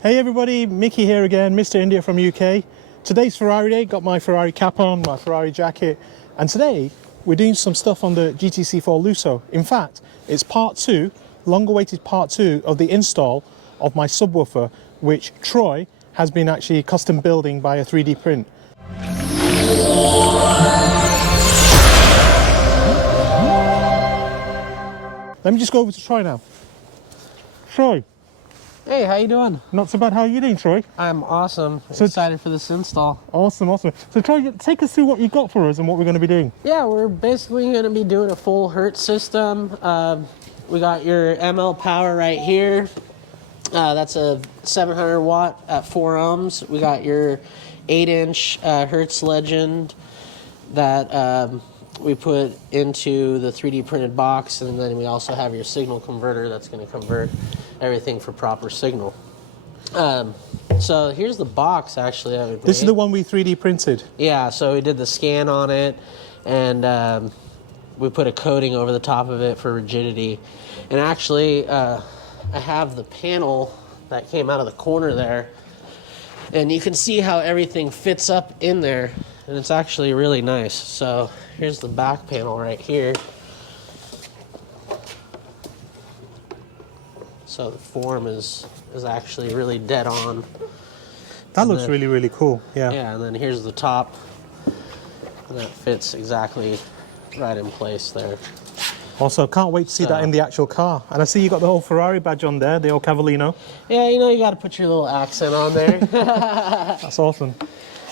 Hey everybody, Mickey here again, Mr. India from UK. Today's Ferrari Day, got my Ferrari cap on, my Ferrari jacket, and today we're doing some stuff on the GTC4 Lusso. In fact, it's part 2, long-awaited part 2 of the install of my subwoofer, which Troy has been actually custom building by a 3D print. Let me just go over to Troy now. Troy. Hey, how you doing? Not so bad. How are you doing, Troy? I'm awesome. Excited for this install. Awesome. So Troy, take us through what you got for us and what we're going to be doing. Yeah, we're basically going to be doing a full Hertz system. We got your ML power right here. That's a 700 watt at 4 ohms. We got your 8-inch Hertz Legend that we put into the 3D printed box, and then we also have your signal converter that's going to convert everything for proper signal. So here's the box actually that we made. This is the one we 3D printed? Yeah, so we did the scan on it, and we put a coating over the top of it for rigidity. And actually, I have the panel that came out of the corner there, and you can see how everything fits up in there, and it's actually really nice. So here's the back panel right here. So the form is actually really dead on. That looks really, really cool. Yeah. Yeah, and then here's the top. And that fits exactly right in place there. Also, can't wait to see that in the actual car. And I see you got the whole Ferrari badge on there, the old Cavallino. Yeah, you know, you got to put your little accent on there. That's awesome.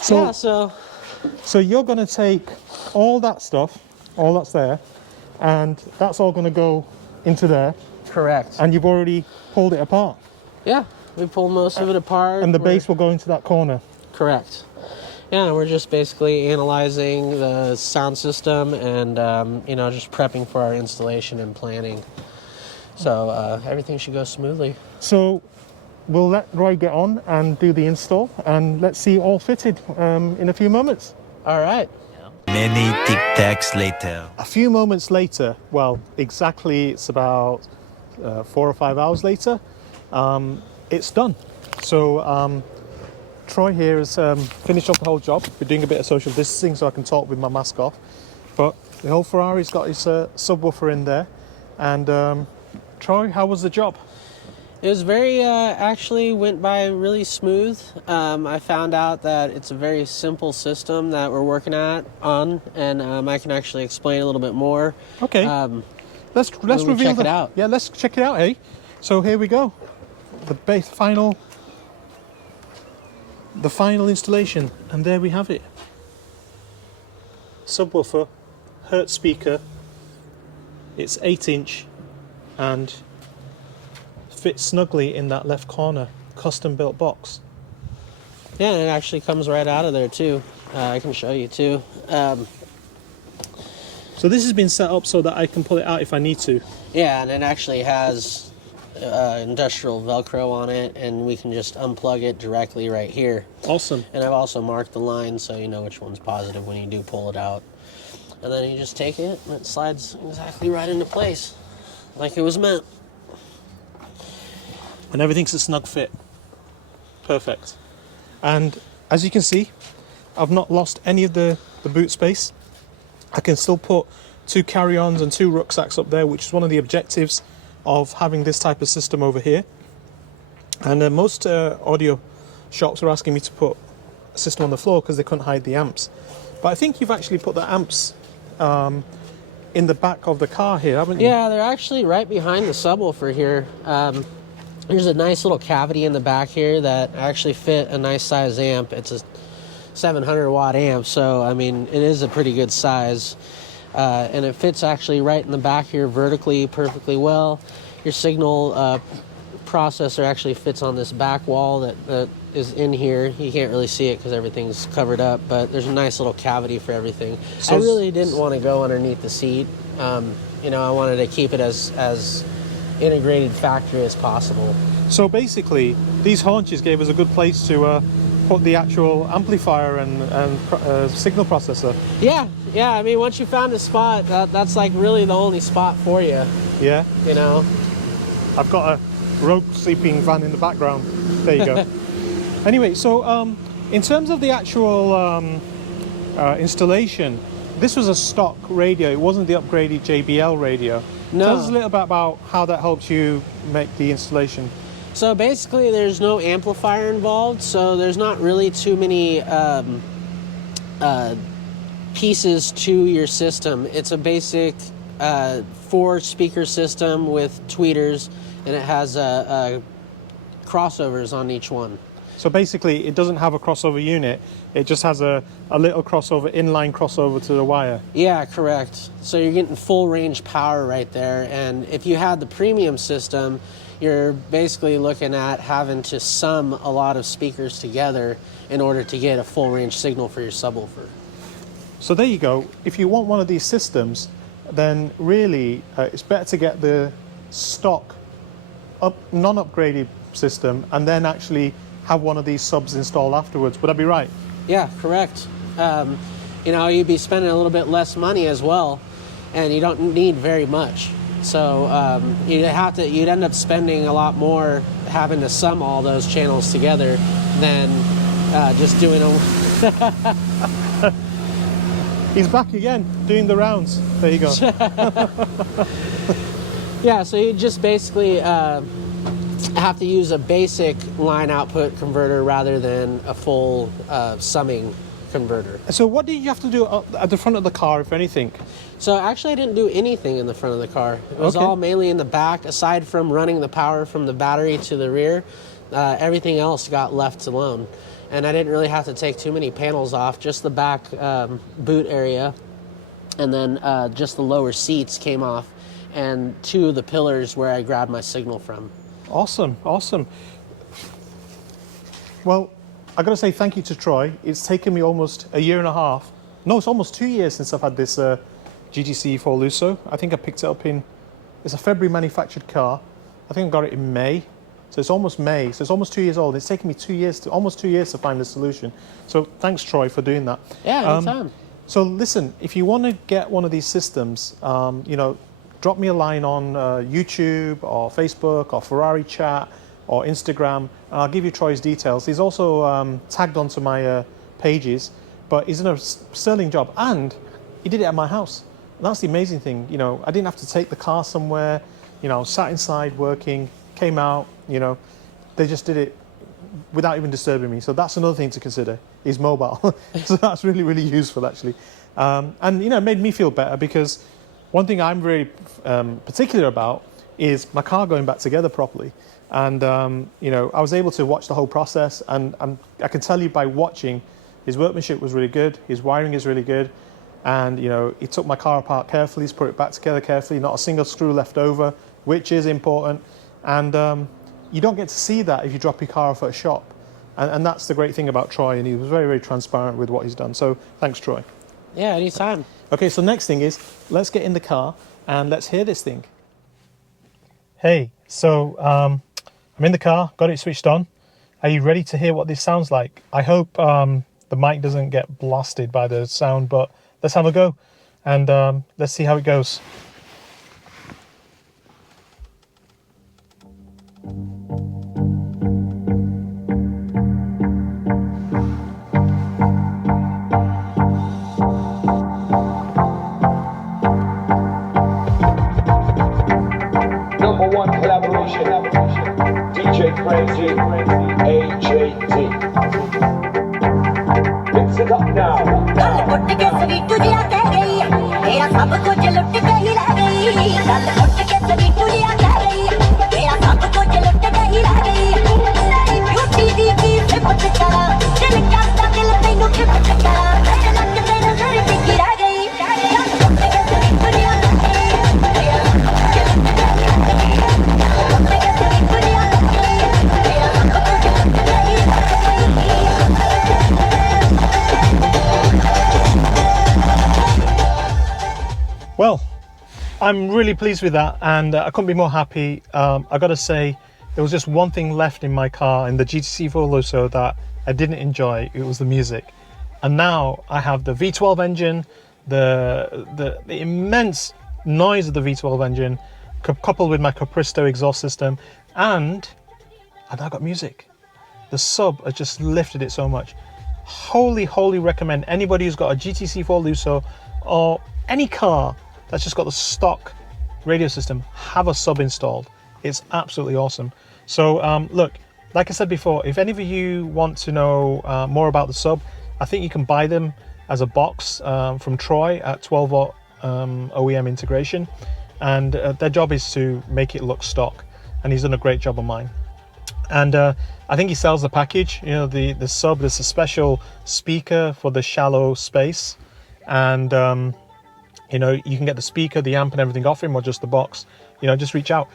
So, yeah, so you're going to take all that stuff, all that's there, and that's all going to go into there. Correct. And you've already pulled it apart. Yeah, we pulled most of it apart. And the base will go into that corner. Correct. Yeah, we're just basically analyzing the sound system and, you know, just prepping for our installation and planning. So everything should go smoothly. So we'll let Roy get on and do the install, and let's see it all fitted in a few moments. All right. Many tic-tacs later. A few moments later, well, exactly it's about 4 or 5 hours later, it's done. So Troy here has finished off the whole job. We're doing a bit of social distancing so I can talk with my mask off. But the whole Ferrari's got his subwoofer in there. And Troy, how was the job? It was very, actually went by really smooth. I found out that it's a very simple system that we're working on, and I can actually explain a little bit more. Okay. Let's reveal check it out. Yeah, let's check it out, eh? So here we go. The final installation, and there we have it. Subwoofer, Hertz speaker. It's 8-inch and fits snugly in that left corner, custom built box. Yeah, and it actually comes right out of there too. I can show you too. So this has been set up so that I can pull it out if I need to. Yeah, and it actually has industrial Velcro on it, and we can just unplug it directly right here. Awesome. And I've also marked the line so you know which one's positive when you do pull it out. And then you just take it, and it slides exactly right into place, like it was meant. And everything's a snug fit. Perfect. And as you can see, I've not lost any of the boot space. I can still put 2 carry-ons and 2 rucksacks up there, which is one of the objectives of having this type of system over here. And most audio shops are asking me to put a system on the floor because they couldn't hide the amps. But I think you've actually put the amps in the back of the car here, haven't you? Yeah, they're actually right behind the subwoofer here. There's a nice little cavity in the back here that actually fit a nice size amp. It's a 700 watt amp, so I mean it is a pretty good size, and it fits actually right in the back here vertically perfectly well. Your signal processor actually fits on this back wall that is in here. You can't really see it because everything's covered up, but there's a nice little cavity for everything. So I really didn't want to go underneath the seat. You know, I wanted to keep it as integrated factory as possible. So basically, these haunches gave us a good place to put the actual amplifier and signal processor. Yeah. I mean, once you found a spot, that's like really the only spot for you. Yeah. You know. I've got a Rhode sleeping van in the background. There you go. Anyway, so in terms of the actual installation, this was a stock radio. It wasn't the upgraded JBL radio. No. Tell us a little bit about how that helps you make the installation. So basically, there's no amplifier involved, so there's not really too many pieces to your system. It's a basic 4-speaker system with tweeters, and it has crossovers on each one. So basically, it doesn't have a crossover unit. It just has a little crossover, inline crossover to the wire. Yeah, correct. So you're getting full range power right there. And if you had the premium system, you're basically looking at having to sum a lot of speakers together in order to get a full range signal for your subwoofer. So there you go. If you want one of these systems, then really it's better to get the stock non-upgraded system and then actually have one of these subs installed afterwards. Would I be right? Yeah, correct. You know, you'd be spending a little bit less money as well, and you don't need very much. So you'd end up spending a lot more having to sum all those channels together than just doing them. He's back again, doing the rounds. There you go. Yeah, so you just basically have to use a basic line output converter rather than a full summing converter. So what did you have to do at the front of the car, if anything? So actually I didn't do anything in the front of the car. It was Okay. all mainly in the back. Aside from running the power from the battery to the rear, everything else got left alone. And I didn't really have to take too many panels off, just the back boot area. And then just the lower seats came off, and 2 of the pillars where I grabbed my signal from. Awesome, awesome. Well, I got to say thank you to Troy. It's taken me almost a year and a half. No, it's almost 2 years since I've had this GTC4 Lusso. I think I picked it up it's a February manufactured car. I think I got it in May. So it's almost May. So it's almost 2 years old. It's taken me almost 2 years to find a solution. So thanks, Troy, for doing that. Yeah, anytime. So listen, if you want to get one of these systems, you know, drop me a line on YouTube or Facebook or Ferrari chat or Instagram, and I'll give you Troy's details. He's also tagged onto my pages, but he's done a sterling job, and he did it at my house. And that's the amazing thing. You know, I didn't have to take the car somewhere. You know, sat inside working, came out. You know, they just did it without even disturbing me. So that's another thing to consider. He's mobile, so that's really, really useful actually. And you know, it made me feel better because one thing I'm very particular about is my car going back together properly. And you know, I was able to watch the whole process, and I can tell you by watching, his workmanship was really good, his wiring is really good, and you know, he took my car apart carefully, he's put it back together carefully, not a single screw left over, which is important. And you don't get to see that if you drop your car off at a shop. And that's the great thing about Troy, and he was very, very transparent with what he's done. So thanks, Troy. Yeah, anytime. Okay, so next thing is, let's get in the car and let's hear this thing. Hey, so I'm in the car, got it switched on. Are you ready to hear what this sounds like? I hope the mic doesn't get blasted by the sound, but let's have a go and let's see how it goes. #1 collaboration, DJ Crazy, AJD. Mix it up now. कुट के sweet तुझिया कह गई, तेरा सब कुछ लुट के ही रह गई। कल कुट के स्वीट तुझिया कह गई, तेरा सब कुछ लुट के ही रह गई। ब्यूटी दी की सिफत करा, दिल करता दिल तैनू खिफत करा, लग ते नजर टिकी रह गई। कल कुट के स्वीट तुझिया कह गई, तेरा सब कुछ लुट के ही रह गई। कुट के स्वीट तुझिया कह गई, तेरा सब कुछ लुट के ही रह गई। Well, I'm really pleased with that, and I couldn't be more happy. I got to say, there was just one thing left in my car in the GTC4 Lusso that I didn't enjoy. It was the music. And now I have the V12 engine, the immense noise of the V12 engine, coupled with my Capristo exhaust system, and I now got music. the sub has just lifted it so much. Wholly recommend anybody who's got a GTC4 Lusso or any car that's just got the stock radio system, have a sub installed. It's absolutely awesome. So look, like I said before, if any of you want to know more about the sub, I think you can buy them as a box from Troy at 12 watt OEM Integration, and their job is to make it look stock, and he's done a great job on mine. And I think he sells the package. You know, the sub, there's a special speaker for the shallow space, and you know, you can get the speaker, the amp and everything off him, or just the box. You know, just reach out.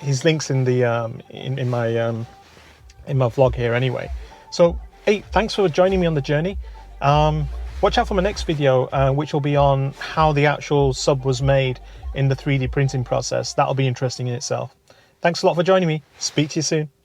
His links in the in my vlog here anyway. So hey, thanks for joining me on the journey. Watch out for my next video, which will be on how the actual sub was made in the 3D printing process. That'll be interesting in itself. Thanks a lot for joining me. Speak to you soon.